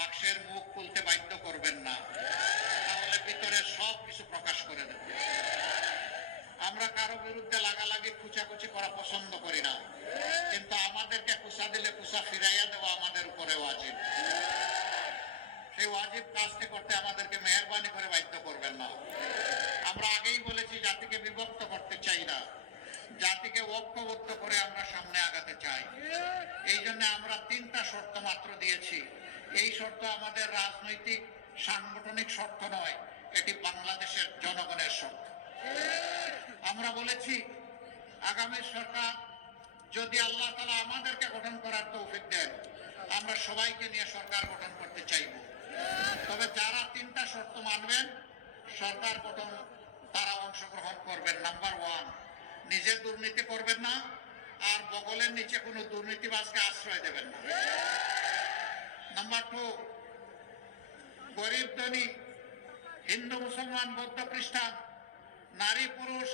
বাক্সের মুখ খুলতে বাধ্য করবেন না, তাহলে ভিতরে সব কিছু প্রকাশ করে দেবে। আমরা কারো বিরুদ্ধে লাগালাগি খুচাখুচি করা পছন্দ করি না, কিন্তু আমাদেরকে কুচা দিলে কুচা ফিরাইয়া দেওয়া আমাদের উপরে ওয়াজিব। সেই ওয়াজিব কাজটি করতে আমাদেরকে মেহেরবানি করে বাধ্য করবেন না। আমরা আগেই বলেছি, জাতিকে বিভক্ত করতে চাই না, জাতিকে ঐক্যবদ্ধ করে আমরা সামনে আগাতে চাই। এই জন্য আমরা 3টা শর্ত মাত্র দিয়েছি। এই শর্ত আমাদের রাজনৈতিক সাংগঠনিক শর্ত নয়, এটি বাংলাদেশের জনগণের শর্ত। আমরা বলেছি, আগামী সরকার যদি আল্লাহ তাআলা আমাদেরকে গঠন করার তৌফিক দেন, আমরা সবাইকে নিয়ে সরকার গঠন করতে চাইব। তবে যারা 3টা শর্ত মানবেন, সরকার গঠন তারা অংশগ্রহণ করবেন। নাম্বার 1, নিজে দুর্নীতি করবেন না, আর বগলের নিচে কোনো দুর্নীতিবাজকে আশ্রয় দেবেন না। নাম্বার 2, গরিব ধনী, হিন্দু মুসলমান বৌদ্ধ খ্রিস্টান, নারী পুরুষ,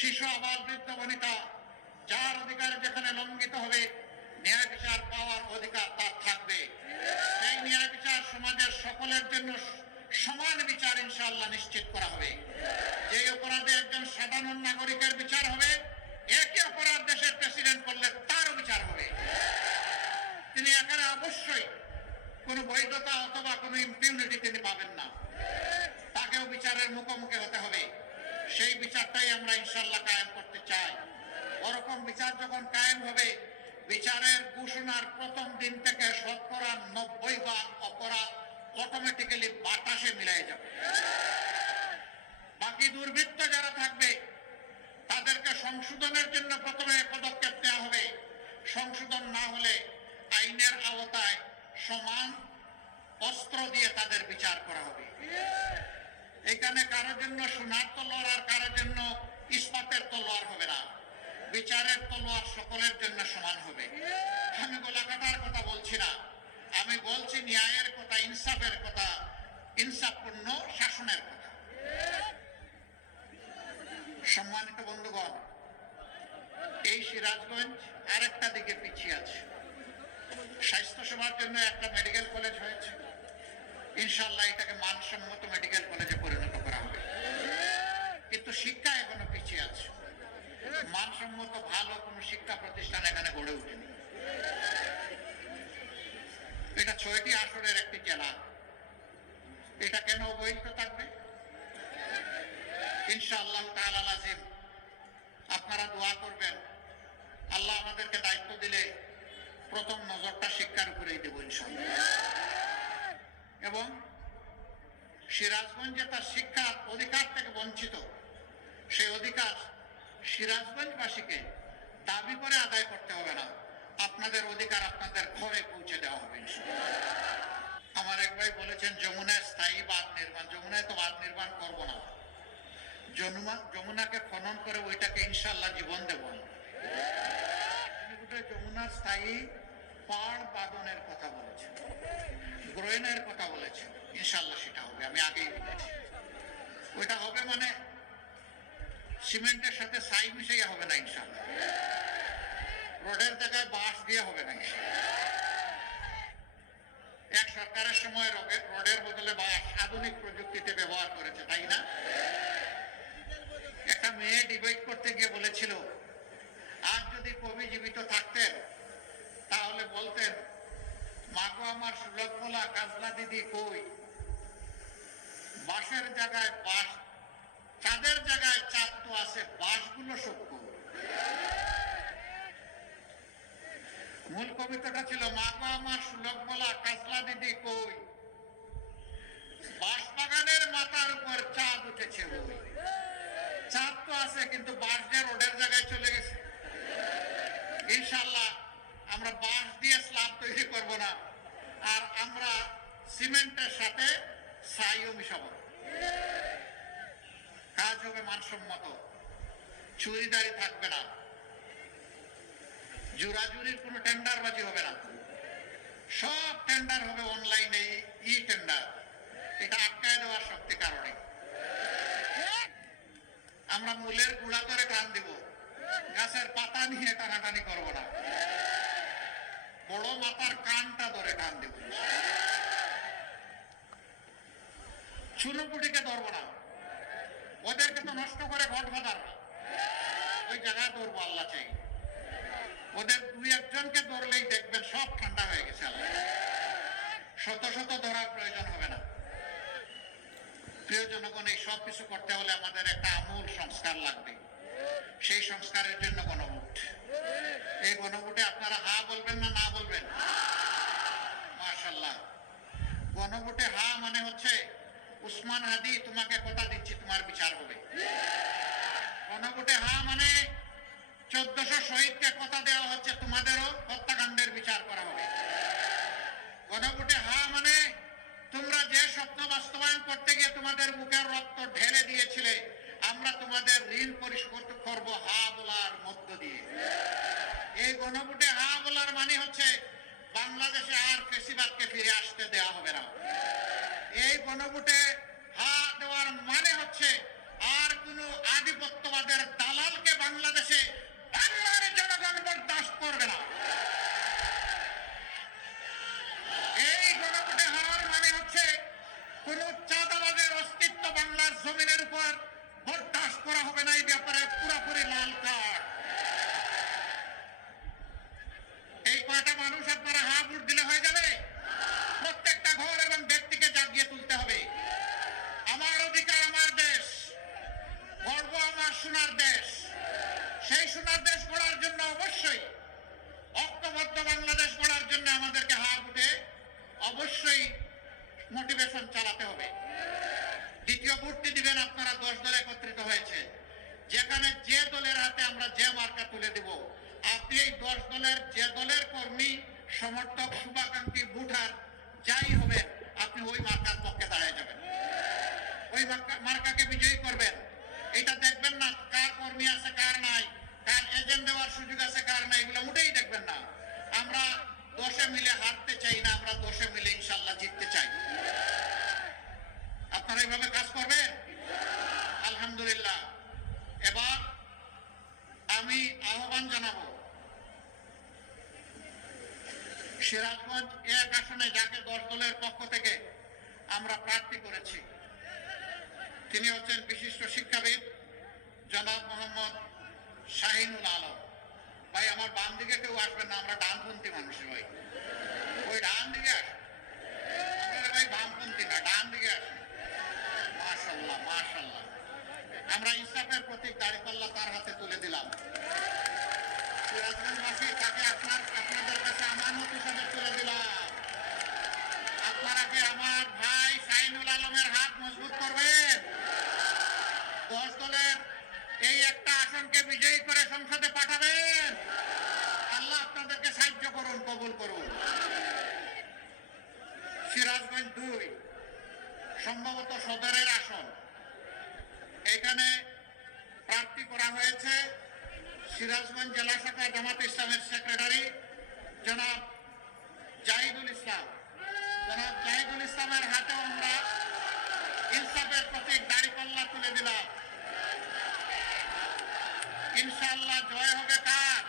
শিশু আবাল বৃদ্ধ বনিতা, যার অধিকার যেখানে লঙ্ঘিত হবে, ন্যায় বিচার পাওয়ার অধিকার তার থাকবে। সেই ন্যায় বিচার সমাজের সকলের জন্য সমান বিচার ইনশাআল্লাহ নিশ্চিত করা হবে। যে অপরাধে একজন সাধারণ নাগরিকের বিচার হবে, একই অপরাধ দেশের প্রেসিডেন্ট করলে তারও বিচার হবে। তিনি এখানে অবশ্যই কোনো বৈধতা অথবা কোনো ইম্পিউনিটি তিনি পাবেন না, তাকেও বিচারের মুখোমুখি হতে হবে। সেই বিচারটাই আমরা ইনশাআল্লাহ কায়েম করতে চাই। ওরকম বিচার যখন কায়েম হবে, বিচারের ঘোষণার প্রথম দিন থেকে 90% অপরাধ অটোমেটিক্যালি বাতাসে মিলাই যাবে। বাকি দুর্বৃত্ত যারা থাকবে, তাদেরকে সংশোধনের জন্য প্রথমে পদক্ষেপ নেওয়া হবে। সংশোধন না হলে আইনের আওতায় সমান অস্ত্র দিয়ে তাদের বিচার করা হবে। এখানে কারোর জন্য সোনার তলোয়ার আর কারোর জন্য ইস্পাতের তলোয়ার হবে না। বিচারের তলোয়ার সকলের জন্য সমান হবে। আমি গলা কাটার কথা বলছি না, আমি বলছি ন্যায়ের কথা, ইনসাফের কথা, ইনসাফপূর্ণ শাসনের কথা। সম্মানিত বন্ধুগণ, এই সিরাজগঞ্জ আরেকটা দিকে পিছিয়ে আছে। স্বাস্থ্য সেবার জন্য একটা মেডিকেল কলেজ হয়েছে, ইনশাআল্লাহ এটাকে মানসম্মত মেডিকেল কলেজে পরিণত করা হবে। কিন্তু শিক্ষা এখনো পিছিয়ে আছে, মানসম্মত ভালো কোনো শিক্ষা প্রতিষ্ঠান এখানে গড়ে ওঠেনি। এটা 6টি আসনের একটি জেলা, এটা কেন অবহেলিত থাকবে? ইনশাআল্লাহ তাআলা লাজিম আপনারা দোয়া করবেন, আল্লাহ আমাদেরকে দায়িত্ব দিলে প্রথম নজরটা শিক্ষার উপরেই দেব ইনশাআল্লাহ। এবং সিরাজগঞ্জে তার শিক্ষার অধিকার থেকে বঞ্চিত, সেই অধিকার সিরাজগঞ্জবাসীকে দাবি করে আদায় করতে হবে না, আপনাদের অধিকার আপনাদের ঘরে পৌঁছে দেওয়া হবে ইনশাআল্লাহ। আমার এক ভাই বলেছেন যমুনায় স্থায়ী বাঁধ নির্মাণ। যমুনায় তো বাঁধ নির্মাণ করব না, যমুনাকে খনন করে ওইটাকে ইনশাআল্লাহ জীবন দেব। যমুনার স্থায়ী পাড় বাঁধনের কথা বলেছেন, গ্রহণের কথা বলেছেন, ইনশাআল্লাহ সেটা হবে। আমি আগেই বলেছি ওইটা হবে, মানে সিমেন্টের সাথে ছাই মিশাইয়া হবে না ইনশাআল্লাহ, রোডের জায়গায় বাঁশ দিয়ে হবে না। এক সরকারের সময় রোডের বদলে বাঁশ আধুনিক প্রযুক্তিতে ব্যবহার করেছে, তাই না? একটা মেয়ে ডিবেট করতে গিয়ে বলেছিল, আজ যদি কবি জীবিত থাকতেন তাহলে বলতেন, মাগো আমার সুলভ বলা কাজলা দিদি কই, বাঁশের জায়গায় বাঁশ, চাঁদের জায়গায় চাঁদ তো আছে, বাঁশগুলো সব কই। মূল কবিতাটা ছিল, মাগো আমার সুলভ বলা কাজলা দিদি কই, বাঁশ বাগানের মাথার উপর চাঁদ উঠেছে ওই। চাঁদ তো আছে, কিন্তু বাঁশ যে রোডের জায়গায় চলে গেছে। ইনশাআল্লাহ আমরা বাঁশ দিয়ে স্ল্যাব তৈরি করব না, আর আমরা সিমেন্টের সাথে ছাইও মিশাবো। কাজ হবে মানসম্মত, চুরিদারি থাকবে না, জোরাজুরির কোনো টেন্ডারবাজি হবে না, সব টেন্ডার হবে অনলাইনে, ই টেন্ডার। এটা আটকায় দেওয়ার শক্তি কারণে আমরা মূলের গুড়া ধরে টান দিব, গাছের পাতা নিয়ে টানাটানি করবো না। বড় মাথার কানটা ধরে টান দেব। চুনোপুটিকে ধরবো না, ওদেরকে তো নষ্ট করে গডফাদার, ওই জায়গায় ধরবো আল্লাহ চাই। ওদের দুই একজনকে ধরলেই দেখবেন সব ঠান্ডা হয়ে গেছে। আল্লাহ শত শত ধরার প্রয়োজন হবে না। প্রিয় জনগণ, এই সব কিছু করতে হলে আমাদের একটা আমূল সংস্কার লাগবে। সেই সংস্কারের জন্য গণভোট। এই গণভোটে আপনারা হা বলবেন না না বলবেন? মাশাআল্লাহ। গণভোটে হা মানে হচ্ছে উসমান হাদি তোমাকে কথা দিচ্ছি তোমার বিচার হবে। গণভোটে হা মানে 1400 শহীদকে কথা দেওয়া হচ্ছে তোমাদেরও হত্যাকাণ্ডের বিচার করা হবে। গণভোটে হা মানে তোমরা যে স্বপ্ন বাস্তবায়ন করতে গিয়ে তোমাদের মুখের রক্ত ঢেলে দিয়েছিলে, আমরা তোমাদের ঋণ পরিশোধ করব হা বলার মধ্য দিয়ে। এই গণভোটে হা বলার মানে হচ্ছে বাংলাদেশে আর ফ্যাসিবাদকে ফিরে আসতে দেওয়া হবে না। এই গণভোটে হা দেওয়ার মানে হচ্ছে আর কোন আধিপত্যবাদের দালালকে বাংলাদেশে বাংলার জনগণ বরদাস্ত করবে না। এই গণভোটে হার মানে হচ্ছে কোন চাঁদাবাজের অস্তিত্ব বাংলার জমিনের উপর বরদাস্ত করা হবে না। এই ব্যাপারে পুরোপুরি লাল কার্ড। এই কয়টা মানুষ আপনারা হা ভোট দিলে হয়ে যাবে? প্রত্যেকটা ঘর এবং ব্যক্তিকে জাগিয়ে তুলতে হবে। আমার অধিকার, আমার দেশ, গর্ব আমার সোনার দেশ। সেই সোনার দেশ গড়ার জন্য অবশ্যই ঐক্যবদ্ধ বাংলাদেশ গড়ার জন্য আমাদেরকে হা ভোটে অবশ্যই মোটিভেশন চালাতে হবে। দ্বিতীয় ভোটটি দিবেন আপনারা 10 দল একত্রিত হয়েছে, যেখানে যে দলের হাতে আমরা যে মার্কা তুলে দেব, আপনি এই 10 দলের যে দলের কর্মী, সমর্থক, শুভাকাঙ্ক্ষী, ভোটার যাই হবেন, আপনি ওই মার্কার পক্ষে দাঁড়িয়ে যাবেন, ওই মার্কাকে বিজয়ী করবেন। এটা দেখবেন না কার কর্মী আছে কার নাই, কার এজেন্ট দেওয়ার সুযোগ আছে কার নাই, এগুলো মোটেই দেখবেন না। আমরা 10 মিলে হারতে চাই না, আমরা 10 মিলে ইনশাল্লাহ জিততে চাই। আপনারা এইভাবে কাজ করবেন? আলহামদুলিল্লাহ। এবার আমি আহ্বান জানাবো, সিরাজগঞ্জ 1 আসনে যাকে 10 দলের পক্ষ থেকে আমরা প্রার্থী করেছি, তিনি হচ্ছেন বিশিষ্ট শিক্ষাবিদ জনাব মোহাম্মদ শাহিনুল আলম। ভাই আমার বাম দিকে কেউ আসবেন না, আমরা ডানপন্থী মানুষ ভাই, ওই ডান দিকে আসেন। আপনারা ভাই বামপন্থী না, ডান দিকে আসেন। মাশাআল্লাহ মাশাআল্লাহ। আমরা ইনসাফের প্রতীক দাঁড়িপাল্লা তার হাতে তুলে দিলাম। সিরাজগঞ্জবাসী তাকে আপনাদের কাছে আমানত হিসেবে তুলে দিলাম। আপনারা কি আমার ভাই শাহিনুল আলমের হাত মজবুত করবেন? 10 দলের এই একটা আসনকে বিজয়ী করে সংসদে পাঠাবেন। আল্লাহ আপনাদেরকে সাহায্য করুন, কবুল করুন। সিরাজগঞ্জ 2 সম্ভবত সদরের আসন, এখানে প্রার্থী করা হয়েছে সিরাজগঞ্জ জেলা শাখা জামাত ইসলামের সেক্রেটারি জনাব জাহিদুল ইসলাম। জনাব জাহিদুল ইসলামের হাতেও আমরা ইনসাফের প্রতীক দাঁড়িপাল্লা তুলে দিলাম। ইনশাআল্লাহ জয় হবে কার?